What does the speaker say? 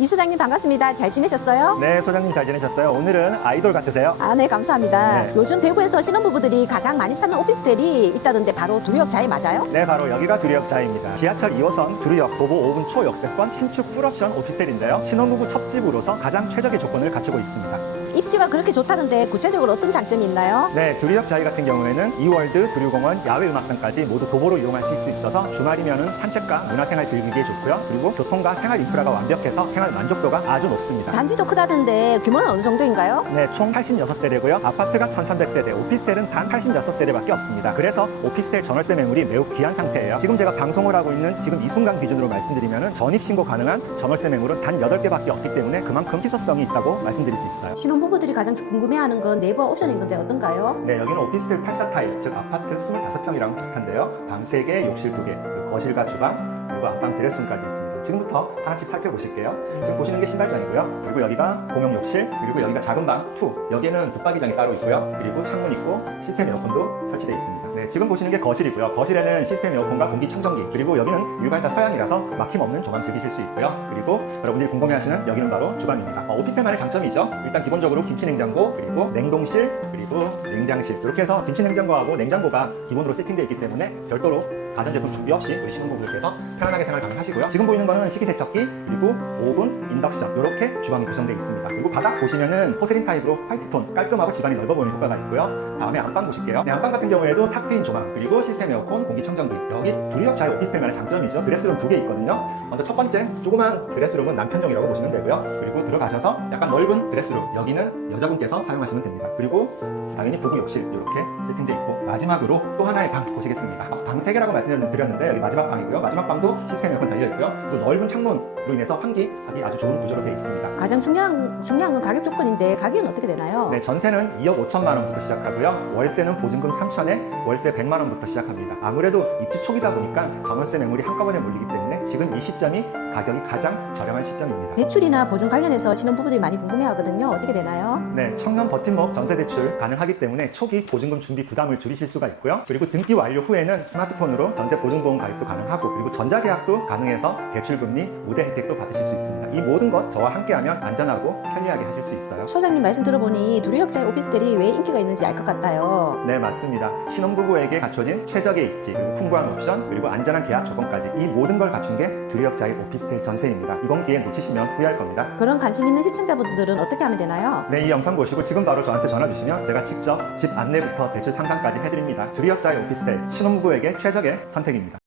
이 소장님 반갑습니다. 잘 지내셨어요? 네, 소장님 잘 지내셨어요? 오늘은 아이돌 같으세요? 아, 네, 감사합니다. 네. 요즘 대구에서 신혼부부들이 가장 많이 찾는 오피스텔이 있다던데 바로 두류역자이 맞아요? 네, 바로 여기가 두류역자입니다. 지하철 2호선 두류역 도보 5분 초역세권 신축 풀옵션 오피스텔인데요. 신혼부부 첫 집으로서 가장 최적의 조건을 갖추고 있습니다. 입지가 그렇게 좋다던데 구체적으로 어떤 장점이 있나요? 네, 두류역 자이 같은 경우에는 이월드, 두류공원, 야외 음악당까지 모두 도보로 이용하실 수 있어서 주말이면 산책과 문화생활 즐기기에 좋고요. 그리고 교통과 생활 인프라가 완벽해서 생활 만족도가 아주 높습니다. 단지도 크다던데 규모는 어느 정도인가요? 네, 총 86세대고요. 아파트가 1300세대, 오피스텔은 단 86세대밖에 없습니다. 그래서 오피스텔 전월세 매물이 매우 귀한 상태예요. 지금 제가 방송을 하고 있는 지금 이 순간 기준으로 말씀드리면 전입 신고 가능한 전월세 매물은 단 8개밖에 없기 때문에 그만큼 희소성이 있다고 말씀드릴 수 있어요. 신혼부부들이 가장 궁금해하는 건 내부 옵션인 건데 어떤가요? 네, 여기는 오피스텔 8사 타입, 즉 아파트 25평이랑 비슷한데요. 방 3개, 욕실 2개, 그리고 거실과 주방, 그리고 안방 드레스룸까지 있습니다. 지금부터 하나씩 살펴보실게요. 지금 보시는 게 신발장이고요. 그리고 여기가 공용 욕실, 그리고 여기가 작은 방 2. 여기에는 붙박이장이 따로 있고요. 그리고 창문 있고 시스템 에어컨도 설치되어 있습니다. 네, 지금 보시는 게 거실이고요. 거실에는 시스템 에어컨과 공기청정기, 그리고 여기는 육안다 서양이라서 막힘없는 조망 즐기실 수 있고요. 그리고 여러분들이 궁금해하시는 여기는 바로 주방입니다. 어, 오피스텔만의 장점이죠. 일단 기본적으로 김치냉장고, 그리고 냉동실, 그리고 냉장실 이렇게 해서 김치냉장고하고 냉장고가 기본으로 세팅되어 있기 때문에 별도로 가전제품 준비 없이 우리 신혼부부들께서 편 안하게 생활 가능하시고요. 지금 보이는 거는 식기세척기 그리고 오븐, 인덕션 이렇게 주방이 구성되어 있습니다. 그리고 바닥 보시면은 포세린 타입으로 화이트톤 깔끔하고 집안이 넓어 보이는 효과가 있고요. 다음에 안방 보실게요. 네, 안방 같은 경우에도 탁 트인 조망 그리고 시스템 에어컨, 공기청정기 여기 두리역자의 오피스텔만의 장점이죠. 드레스룸 두 개 있거든요. 먼저 첫 번째 조그만 드레스룸은 남편용이라고 보시면 되고요. 그리고 들어가셔서 약간 넓은 드레스룸 여기는 여자분께서 사용하시면 됩니다. 그리고 당연히 부부 욕실 이렇게 세팅되어 있고 마지막으로 또 하나의 방 보시겠습니다. 아, 방 3개라고 말씀드렸는데 여기 마지막 방이고요. 마지막 방도 시스템 에어컨 달려 있고요. 또 넓은 창문으로 인해서 환기하기 아주 좋은 구조로 되어 있습니다. 가장 중요한, 중요한 건 가격 조건인데 가격은 어떻게 되나요? 네, 전세는 2억 5천만 원부터 시작하고요. 월세는 보증금 3천에 월세 100만 원부터 시작합니다. 아무래도 입주 초기다 보니까 전월세 매물이 한꺼번에 몰리기 때문에 지금 이 시점이 가격이 가장 저렴한 시점입니다. 대출이나 보증 관련해서 신혼부부들이 많이 궁금해하거든요. 어떻게 되나요? 네, 청년 버팀목 전세 대출 가능하기 때문에 초기 보증금 준비 부담을 줄이실 수가 있고요. 그리고 등기 완료 후에는 스마트폰으로 전세 보증보험 가입도 가능하고 그리고 전자계약도 가능해서 대출금리 우대 혜택도 받으실 수 있습니다. 이 모든 것 저와 함께하면 안전하고 편리하게 하실 수 있어요. 소장님 말씀 들어보니 두류역자의 오피스텔이 왜 인기가 있는지 알 것 같아요. 네, 맞습니다. 신혼부부에게 갖춰진 최적의 입지, 풍부한 옵션, 그리고 안전한 계약 조건까지 이 모든 걸 갖춘 게 두리역자의 오피스텔 전세입니다. 이번 기회 놓치시면 후회할 겁니다. 그런 관심 있는 시청자분들은 어떻게 하면 되나요? 네, 이 영상 보시고 지금 바로 저한테 전화 주시면 제가 직접 집 안내부터 대출 상담까지 해드립니다. 두리역자의 오피스텔, 신혼부부에게 최적의 선택입니다.